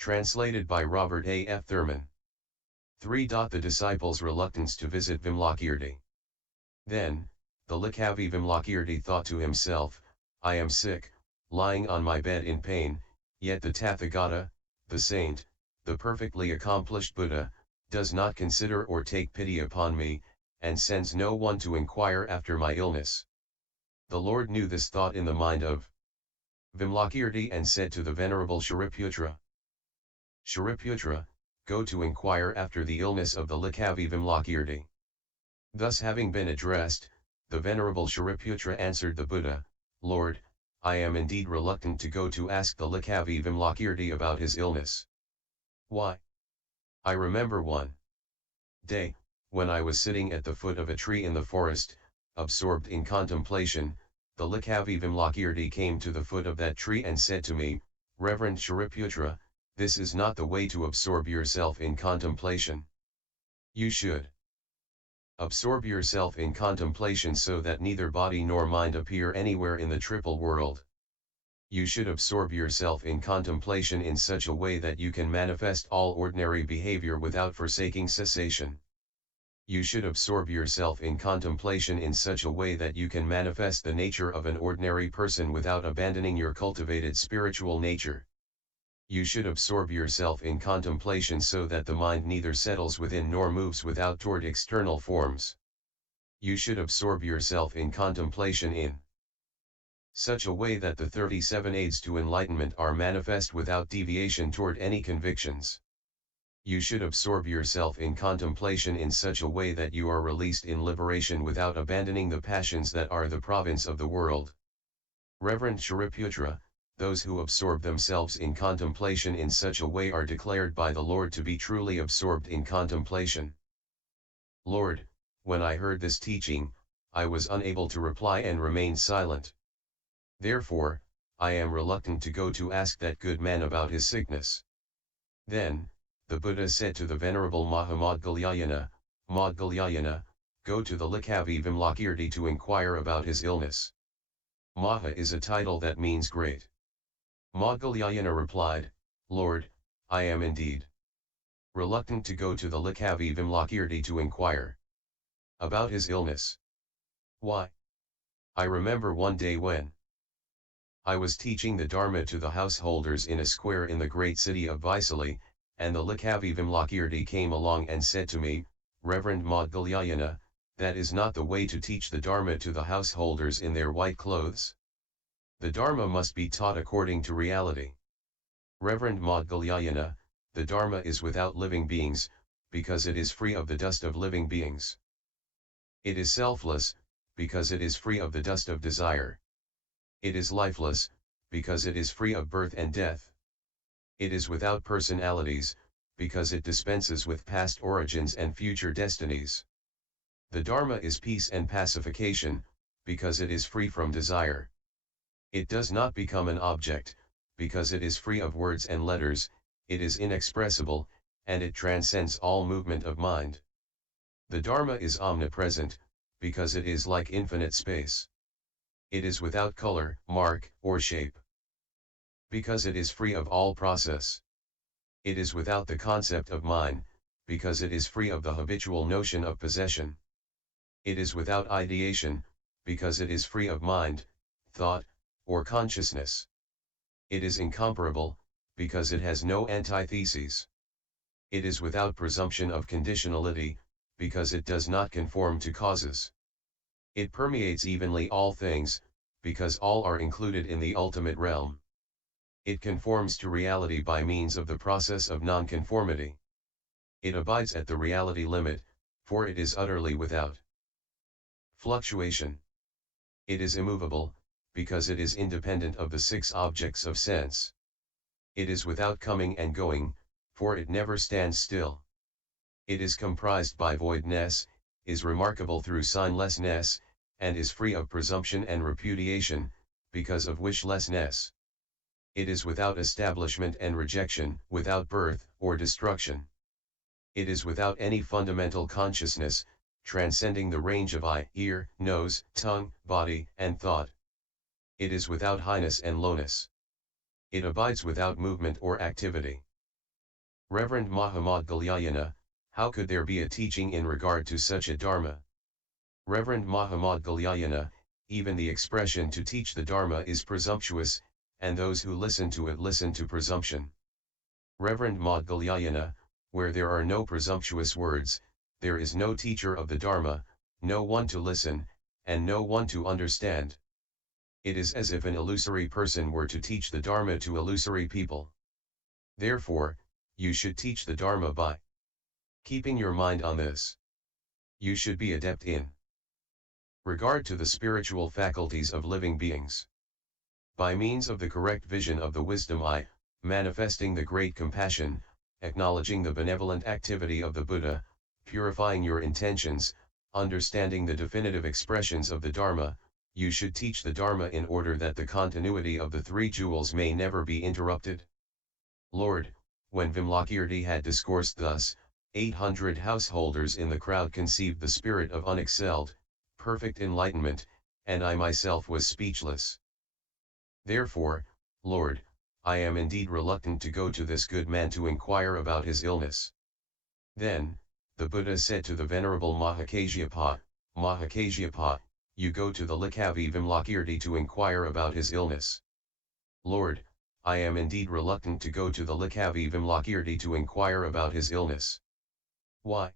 Translated by Robert A. F. Thurman. 3. The disciples' reluctance to visit Vimalakirti. Then, the Licchavi Vimalakirti thought to himself, I am sick, lying on my bed in pain, yet the Tathagata, the saint, the perfectly accomplished Buddha, does not consider or take pity upon me, and sends no one to inquire after my illness. The Lord knew this thought in the mind of Vimalakirti and said to the venerable Shariputra, Shariputra, go to inquire after the illness of the Licchavi Vimalakirti. Thus having been addressed, the venerable Shariputra answered the Buddha, Lord, I am indeed reluctant to go to ask the Licchavi Vimalakirti about his illness. Why? I remember one day, when I was sitting at the foot of a tree in the forest, absorbed in contemplation, the Licchavi Vimalakirti came to the foot of that tree and said to me, Reverend Shariputra, this is not the way to absorb yourself in contemplation. You should absorb yourself in contemplation so that neither body nor mind appear anywhere in the triple world. You should absorb yourself in contemplation in such a way that you can manifest all ordinary behavior without forsaking cessation. You should absorb yourself in contemplation in such a way that you can manifest the nature of an ordinary person without abandoning your cultivated spiritual nature. You should absorb yourself in contemplation so that the mind neither settles within nor moves without toward external forms. You should absorb yourself in contemplation in such a way that the 37 aids to enlightenment are manifest without deviation toward any convictions. You should absorb yourself in contemplation in such a way that you are released in liberation without abandoning the passions that are the province of the world. Reverend Shariputra, those who absorb themselves in contemplation in such a way are declared by the Lord to be truly absorbed in contemplation. Lord, when I heard this teaching, I was unable to reply and remained silent. Therefore, I am reluctant to go to ask that good man about his sickness. Then, the Buddha said to the venerable Maudgalyayana, Maudgalyayana, go to the Licchavi Vimalakirti to inquire about his illness. Maha is a title that means great. Maudgalyayana replied, Lord, I am indeed reluctant to go to the Licchavi Vimalakirti to inquire about his illness. Why? I remember one day when I was teaching the Dharma to the householders in a square in the great city of Vaisali, and the Licchavi Vimalakirti came along and said to me, Reverend Maudgalyayana, that is not the way to teach the Dharma to the householders in their white clothes. The Dharma must be taught according to reality. Reverend Maudgalyayana, the Dharma is without living beings, because it is free of the dust of living beings. It is selfless, because it is free of the dust of desire. It is lifeless, because it is free of birth and death. It is without personalities, because it dispenses with past origins and future destinies. The Dharma is peace and pacification, because it is free from desire. It does not become an object, because it is free of words and letters, it is inexpressible, and it transcends all movement of mind. The Dharma is omnipresent, because it is like infinite space. It is without color, mark, or shape, because it is free of all process. It is without the concept of mine, because it is free of the habitual notion of possession. It is without ideation, because it is free of mind, thought, or consciousness. It is incomparable, because it has no antitheses. It is without presumption of conditionality, because it does not conform to causes. It permeates evenly all things, because all are included in the ultimate realm. It conforms to reality by means of the process of nonconformity. It abides at the reality limit, for it is utterly without fluctuation. It is immovable, because it is independent of the 6 objects of sense. It is without coming and going, for it never stands still. It is comprised by voidness, is remarkable through signlessness, and is free of presumption and repudiation, because of wishlessness. It is without establishment and rejection, without birth or destruction. It is without any fundamental consciousness, transcending the range of eye, ear, nose, tongue, body, and thought. It is without highness and lowness. It abides without movement or activity. Reverend Muhammad Galyayana, how could there be a teaching in regard to such a dharma? Reverend Muhammad Galyayana, even the expression to teach the dharma is presumptuous, and those who listen to it listen to presumption. Reverend Maud Galyayana, where there are no presumptuous words, there is no teacher of the dharma, no one to listen, and no one to understand. It is as if an illusory person were to teach the dharma to illusory people. Therefore, you should teach the dharma by keeping your mind on this. You should be adept in regard to the spiritual faculties of living beings. By means of the correct vision of the wisdom eye, manifesting the great compassion, acknowledging the benevolent activity of the Buddha, purifying your intentions, understanding the definitive expressions of the Dharma, you should teach the Dharma in order that the continuity of the three jewels may never be interrupted. Lord, when Vimalakirti had discoursed thus, 800 householders in the crowd conceived the spirit of unexcelled, perfect enlightenment, and I myself was speechless. Therefore, Lord, I am indeed reluctant to go to this good man to inquire about his illness. Then, the Buddha said to the Venerable Mahakasyapa, Mahakasyapa, you go to the Licchavi Vimalakirti to inquire about his illness. Lord, I am indeed reluctant to go to the Licchavi Vimalakirti to inquire about his illness. Why?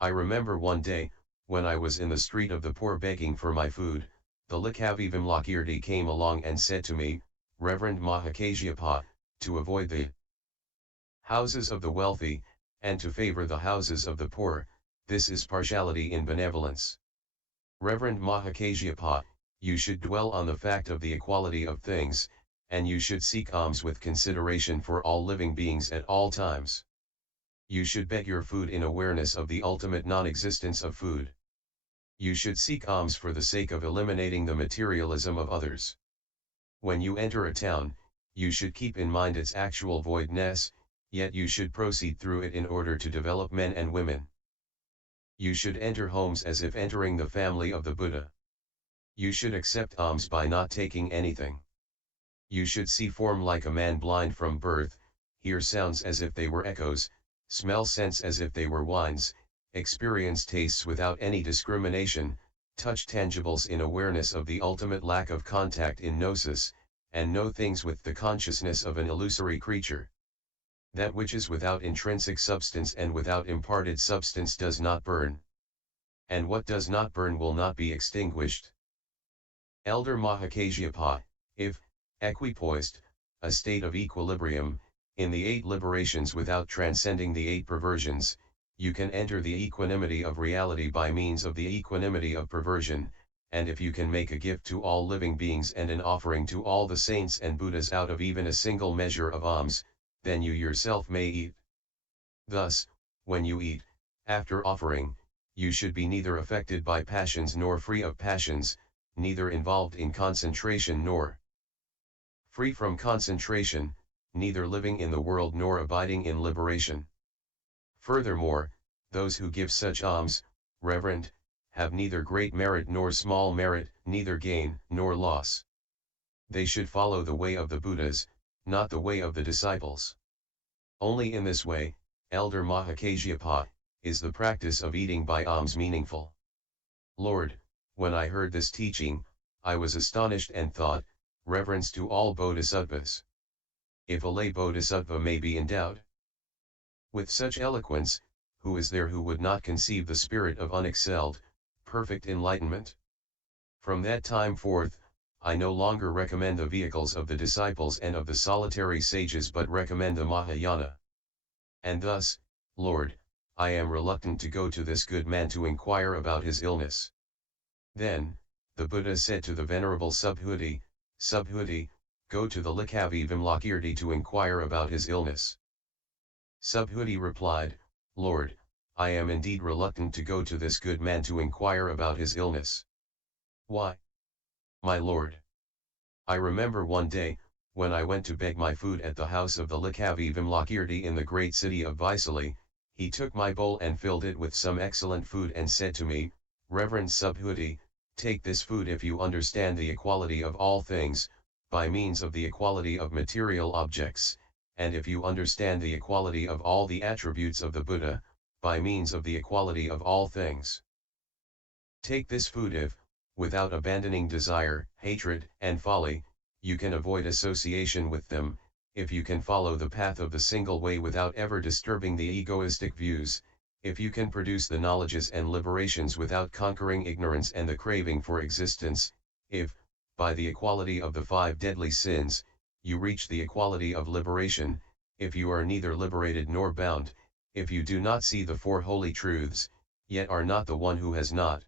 I remember one day, when I was in the street of the poor begging for my food, the Licchavi Vimalakirti came along and said to me, Reverend Mahakasyapa, to avoid the houses of the wealthy, and to favor the houses of the poor, this is partiality in benevolence. Reverend Mahakasyapa, you should dwell on the fact of the equality of things, and you should seek alms with consideration for all living beings at all times. You should beg your food in awareness of the ultimate non-existence of food. You should seek alms for the sake of eliminating the materialism of others. When you enter a town, you should keep in mind its actual voidness, yet you should proceed through it in order to develop men and women. You should enter homes as if entering the family of the Buddha. You should accept alms by not taking anything. You should see form like a man blind from birth, hear sounds as if they were echoes, smell scents as if they were wines, experience tastes without any discrimination, touch tangibles in awareness of the ultimate lack of contact in gnosis, and know things with the consciousness of an illusory creature. That which is without intrinsic substance and without imparted substance does not burn. And what does not burn will not be extinguished. Elder Mahakasyapa, if, equipoised, a state of equilibrium, in the 8 liberations without transcending the 8 perversions, you can enter the equanimity of reality by means of the equanimity of perversion, and if you can make a gift to all living beings and an offering to all the saints and Buddhas out of even a single measure of alms, then you yourself may eat. Thus, when you eat, after offering, you should be neither affected by passions nor free of passions, neither involved in concentration nor free from concentration, neither living in the world nor abiding in liberation. Furthermore, those who give such alms, Reverend, have neither great merit nor small merit, neither gain nor loss. They should follow the way of the Buddhas, not the way of the disciples. Only in this way, Elder Mahakasyapa, is the practice of eating by alms meaningful. Lord, when I heard this teaching, I was astonished and thought, reverence to all bodhisattvas. If a lay bodhisattva may be endowed with such eloquence, who is there who would not conceive the spirit of unexcelled, perfect enlightenment? From that time forth, I no longer recommend the vehicles of the disciples and of the solitary sages but recommend the Mahayana. And thus, Lord, I am reluctant to go to this good man to inquire about his illness. Then, the Buddha said to the Venerable Subhuti, Subhuti, go to the Licchavi Vimalakirti to inquire about his illness. Subhuti replied, Lord, I am indeed reluctant to go to this good man to inquire about his illness. Why? My lord. I remember one day, when I went to beg my food at the house of the Licchavi Vimalakirti in the great city of Vaisali, he took my bowl and filled it with some excellent food and said to me, Reverend Subhuti, take this food if you understand the equality of all things, by means of the equality of material objects, and if you understand the equality of all the attributes of the Buddha, by means of the equality of all things. Take this food if, without abandoning desire, hatred, and folly, you can avoid association with them, if you can follow the path of the single way without ever disturbing the egoistic views, if you can produce the knowledges and liberations without conquering ignorance and the craving for existence, if, by the equality of the 5 deadly sins, you reach the equality of liberation, if you are neither liberated nor bound, if you do not see the 4 holy truths, yet are not the one who has not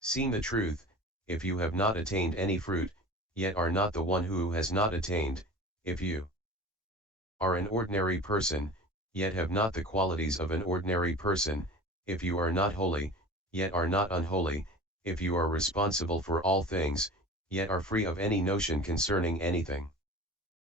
seen the truth, if you have not attained any fruit, yet are not the one who has not attained, if you are an ordinary person, yet have not the qualities of an ordinary person, if you are not holy, yet are not unholy, if you are responsible for all things, yet are free of any notion concerning anything.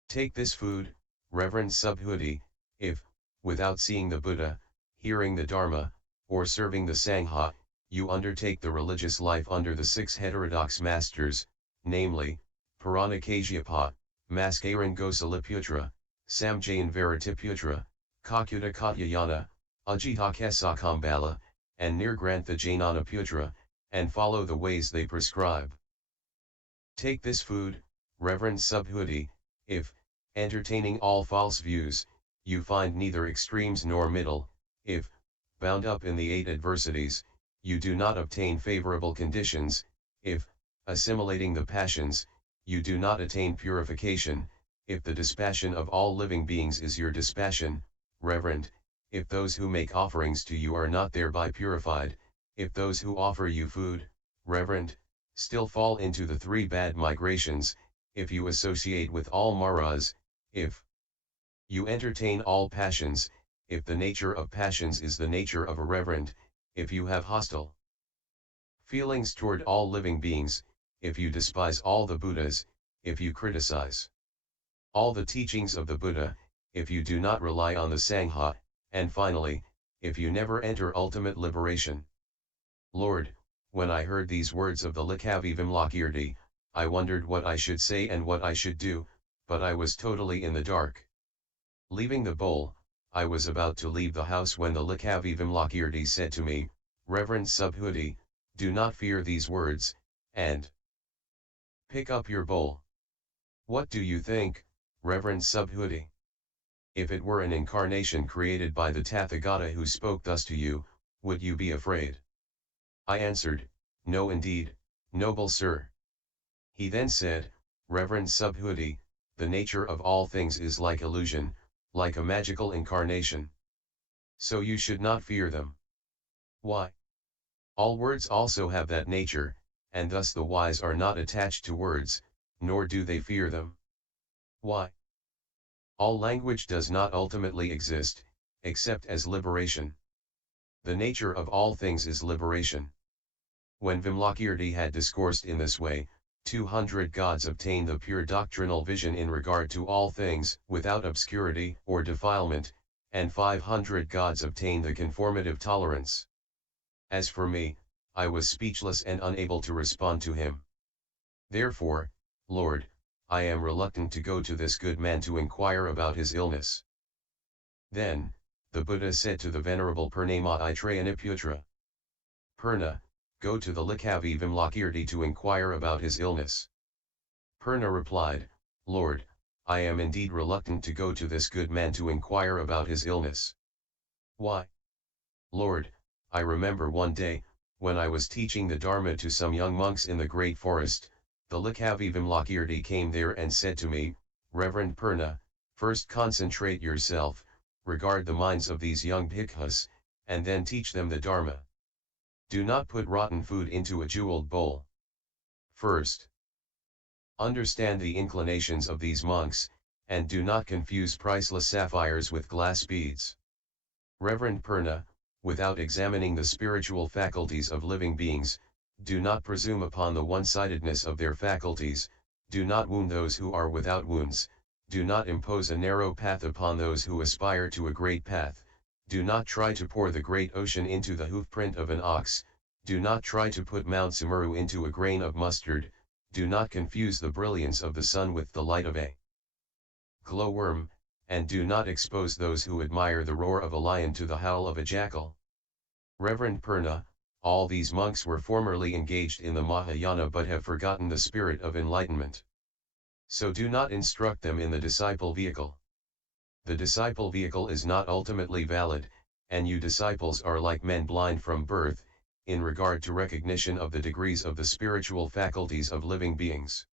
Take this food, Reverend Subhuti, if, without seeing the Buddha, hearing the Dharma, or serving the Sangha, you undertake the religious life under the 6 heterodox masters, namely, Purana-Kasyapa, Maskaran Gosaliputra, Samjayan Varatiputra, Kakuta Katyayana, Ajita Kesakambala, and Nirgrantha Jainanaputra, and follow the ways they prescribe. Take this food, Reverend Subhuti, if, entertaining all false views, you find neither extremes nor middle, if, bound up in the 8 adversities, you do not obtain favorable conditions, if, assimilating the passions, you do not attain purification, if the dispassion of all living beings is your dispassion, Reverend, if those who make offerings to you are not thereby purified, if those who offer you food, Reverend, still fall into the 3 bad migrations, if you associate with all maras, if you entertain all passions, if the nature of passions is the nature of a reverend, if you have hostile feelings toward all living beings, if you despise all the Buddhas, if you criticize all the teachings of the Buddha, if you do not rely on the Sangha, and finally, if you never enter ultimate liberation. Lord, when I heard these words of the Licchavi Vimalakirti, I wondered what I should say and what I should do, but I was totally in the dark. Leaving the bowl, I was about to leave the house when the Licchavi Vimalakirti said to me, Reverend Subhuti, do not fear these words, and pick up your bowl. What do you think, Reverend Subhuti? If it were an incarnation created by the Tathagata who spoke thus to you, would you be afraid? I answered, no indeed, noble sir. He then said, Reverend Subhuti, the nature of all things is like illusion, like a magical incarnation. So you should not fear them. Why? All words also have that nature, and thus the wise are not attached to words, nor do they fear them. Why? All language does not ultimately exist, except as liberation. The nature of all things is liberation. When Vimalakirti had discoursed in this way, 200 gods obtained the pure doctrinal vision in regard to all things, without obscurity or defilement, and 500 gods obtained the conformative tolerance. As for me, I was speechless and unable to respond to him. Therefore, Lord, I am reluctant to go to this good man to inquire about his illness. Then, the Buddha said to the venerable Purna Maitrayaniputra, Purna, go to the Licchavi Vimalakirti to inquire about his illness. Purna replied, Lord, I am indeed reluctant to go to this good man to inquire about his illness. Why? Lord, I remember one day, when I was teaching the Dharma to some young monks in the great forest, the Licchavi Vimalakirti came there and said to me, Reverend Purna, first concentrate yourself, regard the minds of these young bhikkhus, and then teach them the Dharma. Do not put rotten food into a jeweled bowl. First, understand the inclinations of these monks, and do not confuse priceless sapphires with glass beads. Reverend Purna, without examining the spiritual faculties of living beings, do not presume upon the one-sidedness of their faculties, do not wound those who are without wounds, do not impose a narrow path upon those who aspire to a great path, do not try to pour the great ocean into the hoofprint of an ox, do not try to put Mount Sumeru into a grain of mustard, do not confuse the brilliance of the sun with the light of a glowworm, and do not expose those who admire the roar of a lion to the howl of a jackal. Reverend Purna, all these monks were formerly engaged in the Mahayana but have forgotten the spirit of enlightenment. So do not instruct them in the disciple vehicle. The disciple vehicle is not ultimately valid, and you disciples are like men blind from birth, in regard to recognition of the degrees of the spiritual faculties of living beings.